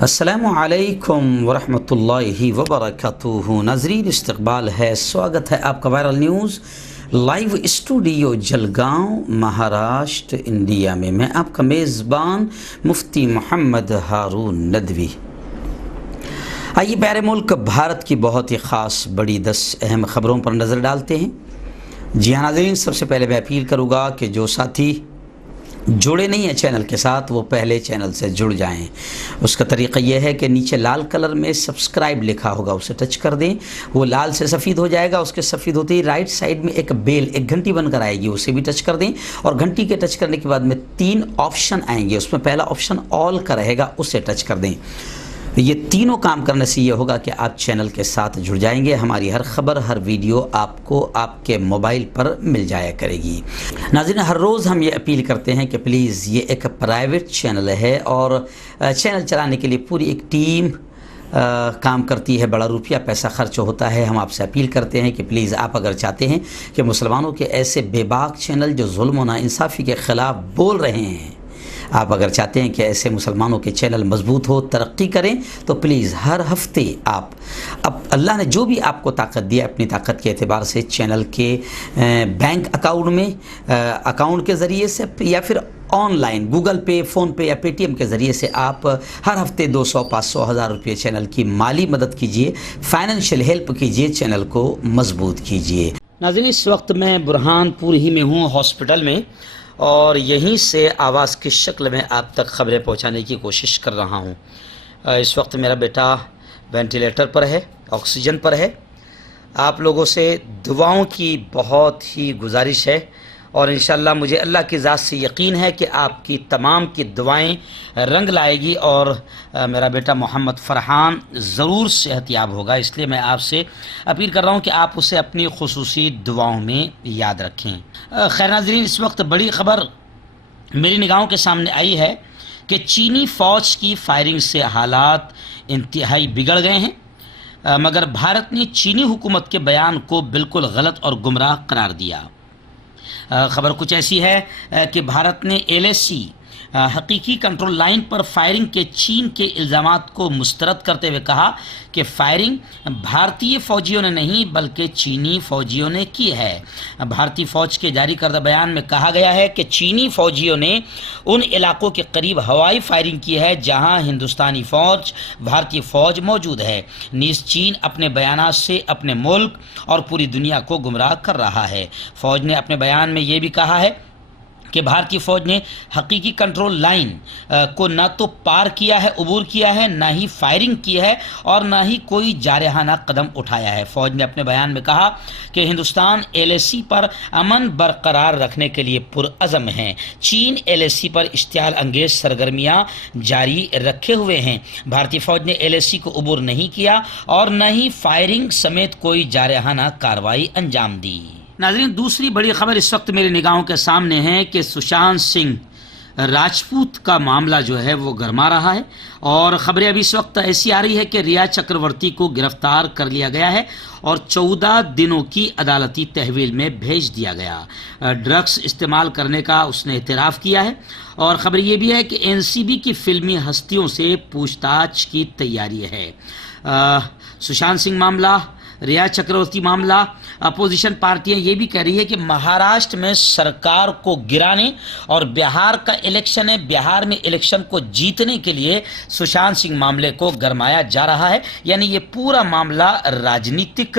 السلام علیکم ورحمۃ اللہ وبرکاتہ۔ ناظرین استقبال ہے، سواگت ہے آپ کا viral news live studio Jalgaon Maharashtra India میں۔ میں آپ کا میزبان مفتی محمد ہارون ندوی۔ آئیے پیارے ملک بھارت کی بہت ہی خاص بڑی 10 اہم خبروں پر نظر ڈالتے ہیں۔ جی ہاں ناظرین، سب سے پہلے میں اپیل کروں گا کہ جو ساتھی جڑے نہیں ہیں چینل کے ساتھ وہ پہلے چینل سے جڑ جائیں۔ اس کا طریقہ یہ ہے کہ نیچے لال کلر میں سبسکرائب لکھا ہوگا، اسے ٹچ کر دیں، وہ لال سے سفید ہو جائے گا۔ اس کے سفید ہوتے ہی رائٹ سائڈ میں ایک بیل، ایک گھنٹی بن کر آئے گی، اسے بھی ٹچ کر دیں، اور گھنٹی کے ٹچ کرنے کے بعد میں 3 آپشن آئیں گے، اس میں پہلا آپشن آل کا رہے گا، اسے ٹچ کر دیں۔ یہ تینوں کام کرنے سے یہ ہوگا کہ آپ چینل کے ساتھ جڑ جائیں گے، ہماری ہر خبر ہر ویڈیو آپ کو آپ کے موبائل پر مل جایا کرے گی۔ ناظرین، ہر روز ہم یہ اپیل کرتے ہیں کہ پلیز یہ ایک پرائیویٹ چینل ہے اور چینل چلانے کے لیے پوری ایک ٹیم کام کرتی ہے، بڑا روپیہ پیسہ خرچ ہوتا ہے۔ ہم آپ سے اپیل کرتے ہیں کہ پلیز آپ اگر چاہتے ہیں کہ مسلمانوں کے ایسے بے باک چینل جو ظلم و ناانصافی کے خلاف بول رہے ہیں، آپ اگر چاہتے ہیں کہ ایسے مسلمانوں کے چینل مضبوط ہو، ترقی کریں، تو پلیز ہر ہفتے آپ اب اللہ نے جو بھی آپ کو طاقت دیا اپنی طاقت کے اعتبار سے چینل کے بینک اکاؤنٹ میں اکاؤنٹ کے ذریعے سے یا پھر online Google Pay, PhonePe یا پے ٹی ایم کے ذریعے سے آپ ہر ہفتے 200، 500، 1000 روپے چینل کی مالی مدد کیجیے، فائنینشیل ہیلپ کیجیے، چینل کو مضبوط کیجیے۔ ناظرین، اس وقت میں برہان پور ہی میں ہوں، ہاسپٹل میں، اور یہیں سے آواز کی شکل میں آپ تک خبریں پہنچانے کی کوشش کر رہا ہوں۔ اس وقت میرا بیٹا وینٹیلیٹر پر ہے، آکسیجن پر ہے۔ آپ لوگوں سے دعاؤں کی بہت ہی گزارش ہے، اور انشاءاللہ مجھے اللہ کی ذات سے یقین ہے کہ آپ کی تمام کی دعائیں رنگ لائے گی، اور میرا بیٹا محمد فرحان ضرور صحت یاب ہوگا۔ اس لیے میں آپ سے اپیل کر رہا ہوں کہ آپ اسے اپنی خصوصی دعاؤں میں یاد رکھیں۔ خیر ناظرین، اس وقت بڑی خبر میری نگاہوں کے سامنے آئی ہے کہ چینی فوج کی فائرنگ سے حالات انتہائی بگڑ گئے ہیں، مگر بھارت نے چینی حکومت کے بیان کو بالکل غلط اور گمراہ قرار دیا۔ خبر کچھ ایسی ہے کہ بھارت نے LAC حقیقی کنٹرول لائن پر فائرنگ کے چین کے الزامات کو مسترد کرتے ہوئے کہا کہ فائرنگ بھارتی فوجیوں نے نہیں بلکہ چینی فوجیوں نے کی ہے۔ بھارتی فوج کے جاری کردہ بیان میں کہا گیا ہے کہ چینی فوجیوں نے ان علاقوں کے قریب ہوائی فائرنگ کی ہے جہاں ہندوستانی فوج، بھارتی فوج موجود ہے۔ نیز چین اپنے بیانات سے اپنے ملک اور پوری دنیا کو گمراہ کر رہا ہے۔ فوج نے اپنے بیان میں یہ بھی کہا ہے کہ بھارتی فوج نے حقیقی کنٹرول لائن کو نہ تو پار کیا ہے، عبور کیا ہے، نہ ہی فائرنگ کی ہے، اور نہ ہی کوئی جارحانہ قدم اٹھایا ہے۔ فوج نے اپنے بیان میں کہا کہ ہندوستان LAC پر امن برقرار رکھنے کے لیے پرعزم ہے۔ چین LAC پر اشتعال انگیز سرگرمیاں جاری رکھے ہوئے ہیں۔ بھارتی فوج نے LAC کو عبور نہیں کیا اور نہ ہی فائرنگ سمیت کوئی جارحانہ کارروائی انجام دی۔ ناظرین، دوسری بڑی خبر اس وقت میری نگاہوں کے سامنے ہے کہ سشانت سنگھ راجپوت کا معاملہ جو ہے وہ گرما رہا ہے، اور خبریں ابھی اس وقت ایسی آ رہی ہے کہ ریا چکرورتی کو گرفتار کر لیا گیا ہے اور 14 دنوں کی عدالتی تحویل میں بھیج دیا گیا۔ ڈرگس استعمال کرنے کا اس نے اعتراف کیا ہے، اور خبر یہ بھی ہے کہ NCB کی فلمی ہستیوں سے پوچھ تاچھ کی تیاری ہے۔ سشانت سنگھ معاملہ، ریا چکرورتی معاملہ، اپوزیشن پارٹیاں یہ بھی کہہ رہی ہے کہ مہاراشٹر میں سرکار کو گرانے اور بہار کا الیکشن ہے، بہار میں الیکشن کو جیتنے کے لیے سشانت سنگھ معاملے کو گرمایا جا رہا ہے۔ یعنی یہ پورا معاملہ راجنیتک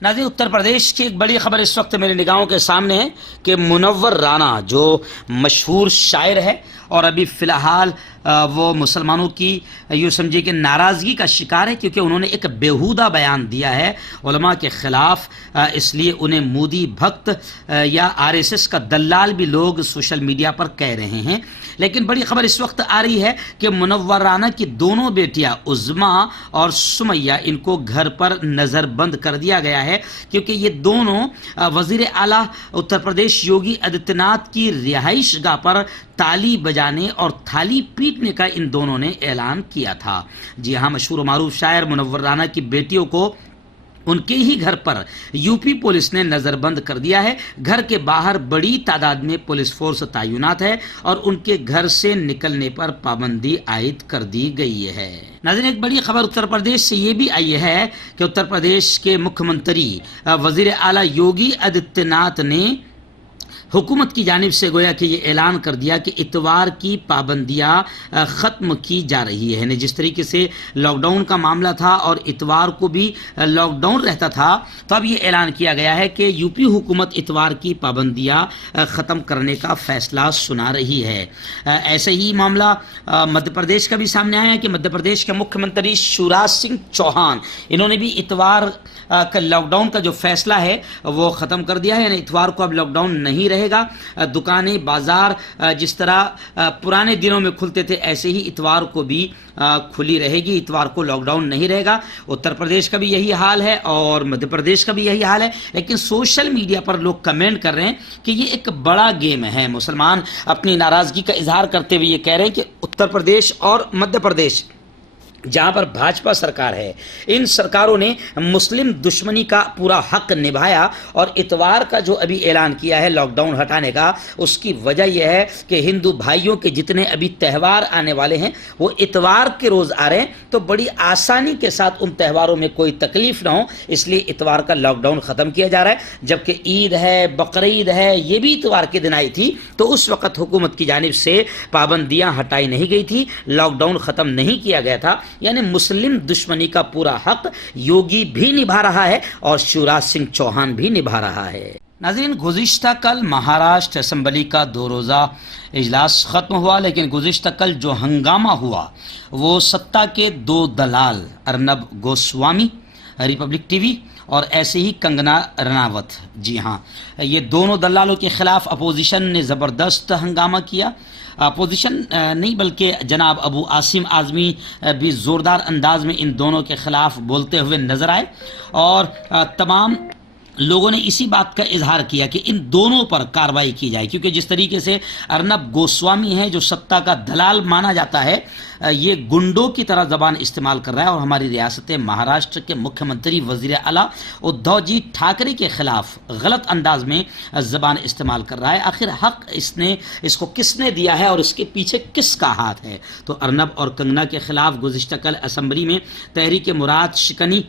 ناظرین، اتر پردیش کی ایک بڑی خبر اس وقت میری نگاہوں کے سامنے ہے کہ منور رانا جو مشہور شاعر ہے اور ابھی فی الحال وہ مسلمانوں کی یوں سمجھے کہ ناراضگی کا شکار ہے، کیونکہ انہوں نے ایک بیہودہ بیان دیا ہے علماء کے خلاف، اس لیے انہیں مودی بھکت یا RSS کا دلال بھی لوگ سوشل میڈیا پر کہہ رہے ہیں۔ لیکن بڑی خبر اس وقت آ رہی ہے کہ منور رانا کی دونوں بیٹیاں عظما اور سمیہ، ان کو گھر پر نظر بند کر دیا گیا ہے، کیونکہ یہ دونوں وزیر اعلیٰ اتر پردیش یوگی آدتیہ ناتھ کی رہائش گاہ پر تالی بجانے اور تھالی پیٹنے کا ان دونوں نے اعلان کیا تھا۔ جی ہاں، مشہور و معروف شاعر منور رانا کی بیٹیوں کو ان کے ہی گھر پر یوپی پولیس نے نظر بند کر دیا ہے۔ گھر کے باہر بڑی تعداد میں پولیس فورس تعینات ہے اور ان کے گھر سے نکلنے پر پابندی عائد کر دی گئی ہے۔ ناظرین، ایک بڑی خبر اتر پردیش سے یہ بھی آئی ہے کہ اتر پردیش کے مکھیہ منتری وزیر اعلیٰ یوگی آدتیہ ناتھ نے حکومت کی جانب سے گویا کہ یہ اعلان کر دیا کہ اتوار کی پابندیاں ختم کی جا رہی ہے۔ یعنی جس طریقے سے لاک ڈاؤن کا معاملہ تھا اور اتوار کو بھی لاک ڈاؤن رہتا تھا، تو اب یہ اعلان کیا گیا ہے کہ یو پی حکومت اتوار کی پابندیاں ختم کرنے کا فیصلہ سنا رہی ہے۔ ایسے ہی معاملہ مدھیہ پردیش کا بھی سامنے آیا ہے کہ مدھیہ پردیش کے مکھیہ منتری شیوراج سنگھ چوہان انہوں نے بھی اتوار کا لاک ڈاؤن کا جو فیصلہ ہے وہ ختم کر دیا ہے۔ یعنی اتوار کو اب لاک ڈاؤن نہیں رہے گا، دکانیں بازار جس طرح پرانے دنوں میں کھلتے تھے ایسے ہی اتوار کو بھی کھلی رہے گی، اتوار کو لاک ڈاؤن نہیں رہے گا۔ اتر پردیش کا بھی یہی حال ہے اور مدھیہ پردیش کا بھی یہی حال ہے، لیکن سوشل میڈیا پر لوگ کمنٹ کر رہے ہیں کہ یہ ایک بڑا گیم ہے۔ مسلمان اپنی ناراضگی کا اظہار کرتے ہوئے یہ کہہ رہے ہیں کہ اتر پردیش اور مدھیہ پردیش جہاں پر بھاجپا سرکار ہے، ان سرکاروں نے مسلم دشمنی کا پورا حق نبھایا، اور اتوار کا جو ابھی اعلان کیا ہے لاک ڈاؤن ہٹانے کا، اس کی وجہ یہ ہے کہ ہندو بھائیوں کے جتنے ابھی تہوار آنے والے ہیں وہ اتوار کے روز آ رہے ہیں، تو بڑی آسانی کے ساتھ ان تہواروں میں کوئی تکلیف نہ ہو، اس لیے اتوار کا لاک ڈاؤن ختم کیا جا رہا ہے۔ جبکہ عید ہے، بقرعید ہے، یہ بھی اتوار کے دن آئی تھی، تو اس وقت حکومت کی جانب سے پابندیاں ہٹائی نہیں گئی تھی، لاک ڈاؤن ختم نہیں کیا گیا تھا۔ یعنی مسلم دشمنی کا پورا حق یوگی بھی نبھا رہا ہے اور شیوراج سنگھ چوہان بھی نبھا رہا ہے۔ ناظرین، گزشتہ کل مہاراشٹر اسمبلی کا 2 روزہ اجلاس ختم ہوا، لیکن گزشتہ کل جو ہنگامہ ہوا وہ ستا کے 2 دلال Arnab Goswami republic T V اور ایسے ہی کنگنا رناوت، جی ہاں، یہ دونوں دلالوں کے خلاف اپوزیشن نے زبردست ہنگامہ کیا۔ اپوزیشن نہیں بلکہ جناب ابو عاصم اعظمی بھی زوردار انداز میں ان دونوں کے خلاف بولتے ہوئے نظر آئے، اور تمام لوگوں نے اسی بات کا اظہار کیا کہ ان دونوں پر کارروائی کی جائے، کیونکہ جس طریقے سے ارنب گوسوامی ہے جو ستا کا دلال مانا جاتا ہے، یہ گنڈوں کی طرح زبان استعمال کر رہا ہے اور ہماری ریاست مہاراشٹر کے مکھیہ منتری وزیر اعلیٰ ادھو جی ٹھاکرے کے خلاف غلط انداز میں زبان استعمال کر رہا ہے۔ آخر حق اس کو کس نے دیا ہے اور اس کے پیچھے کس کا ہاتھ ہے؟ تو ارنب اور کنگنا کے خلاف گزشتہ کل اسمبلی میں تحریک مراد شکنی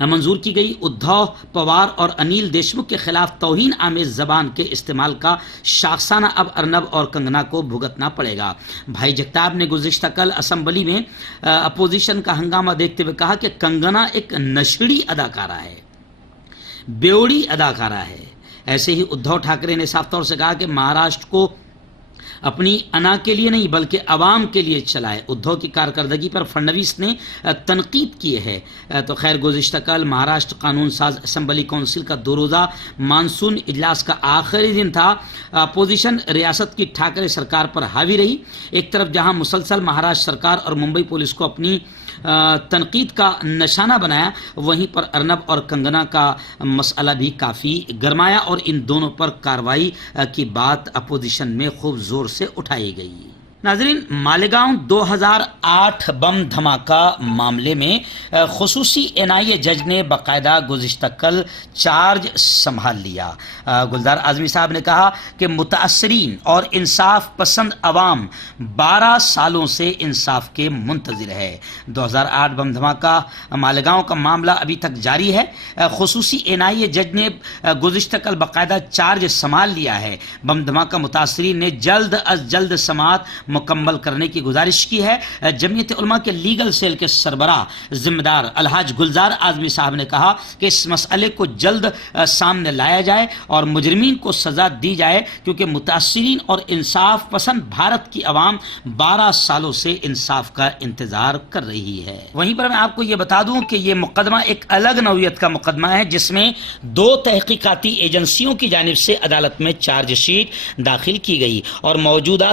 منظور کی گئی۔ ادھو پوار اور انیل دیشمکھ کے خلاف توہین آمیز زبان کے استعمال کا شاخسانہ اب ارنب اور کنگنا کو بھگتنا پڑے گا۔ بھائی جگتاب نے گزشتہ کل اسمبلی میں اپوزیشن کا ہنگامہ دیکھتے ہوئے کہا کہ کنگنا ایک نشڑی اداکارہ ہے، بیوڑی اداکارہ ہے۔ ایسے ہی ادھو ٹھاکرے نے صاف طور سے کہا کہ مہاراشٹر کو اپنی انا کے لیے نہیں بلکہ عوام کے لیے چلائے۔ ادھو کی کارکردگی پر فڈنویس نے تنقید کی ہے۔ تو خیر، گزشتہ کل مہاراشٹر قانون ساز اسمبلی کونسل کا 2 روزہ مانسون اجلاس کا آخری دن تھا۔ اپوزیشن ریاست کی ٹھاکرے سرکار پر حاوی رہی۔ ایک طرف جہاں مسلسل مہاراشٹر سرکار اور ممبئی پولیس کو اپنی تنقید کا نشانہ بنایا، وہیں پر ارنب اور کنگنا کا مسئلہ بھی کافی گرمایا اور ان دونوں پر کارروائی کی بات اپوزیشن میں خوب زور سے اٹھائی گئی۔ ناظرین، مالیگاؤں 2008 بم دھماکہ معاملے میں خصوصی NIA جج نے باقاعدہ گزشتہ کل چارج سنبھال لیا۔ گلزار اعظمی صاحب نے کہا کہ متاثرین اور انصاف پسند عوام 12 سالوں سے انصاف کے منتظر ہے۔ 2008 بم دھماکہ مالیگاؤں کا معاملہ ابھی تک جاری ہے۔ خصوصی NIA جج نے گزشتہ کل باقاعدہ چارج سنبھال لیا ہے۔ بم دھماکہ متاثرین نے جلد از جلد سماعت مکمل کرنے کی گزارش کی ہے۔ جمعیت علماء کے لیگل سیل کے سربراہ ذمہ دار الحاج گلزار اعظمی صاحب نے کہا کہ اس مسئلے کو جلد سامنے لایا جائے اور مجرمین کو سزا دی جائے، کیونکہ متاثرین اور انصاف پسند بھارت کی عوام 12 سالوں سے انصاف کا انتظار کر رہی ہے۔ وہیں پر میں آپ کو یہ بتا دوں کہ یہ مقدمہ ایک الگ نوعیت کا مقدمہ ہے، جس میں 2 تحقیقاتی ایجنسیوں کی جانب سے عدالت میں چارج شیٹ داخل کی گئی اور موجودہ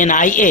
NIA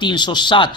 307